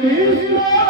Krishna.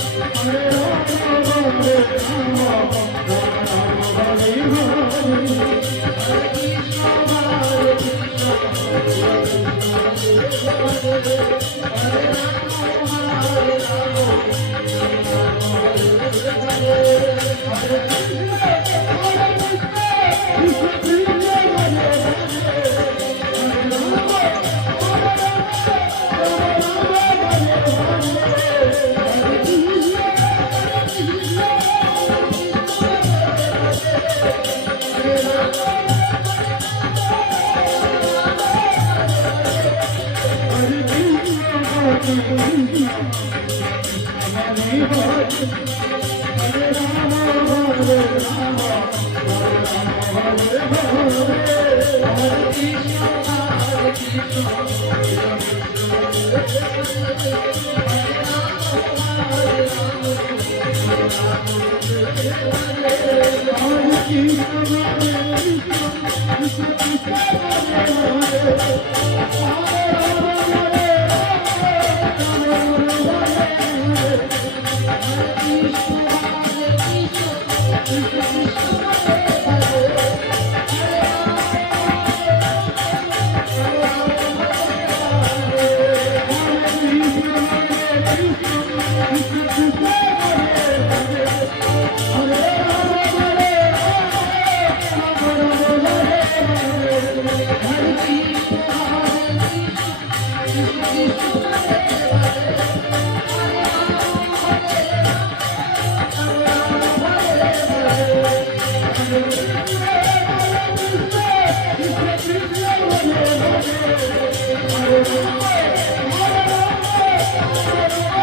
Oh,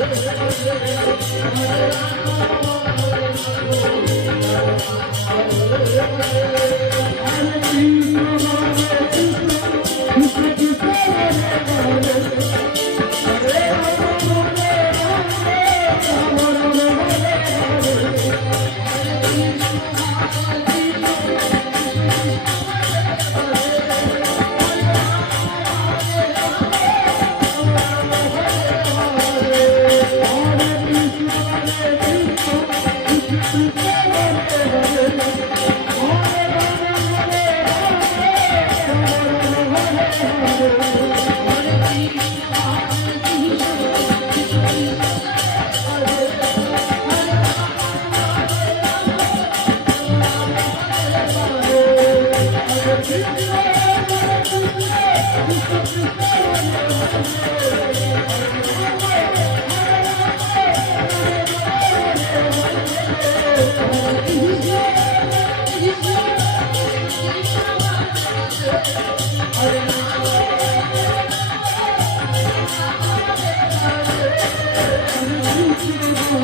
Thank you.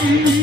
Thank you.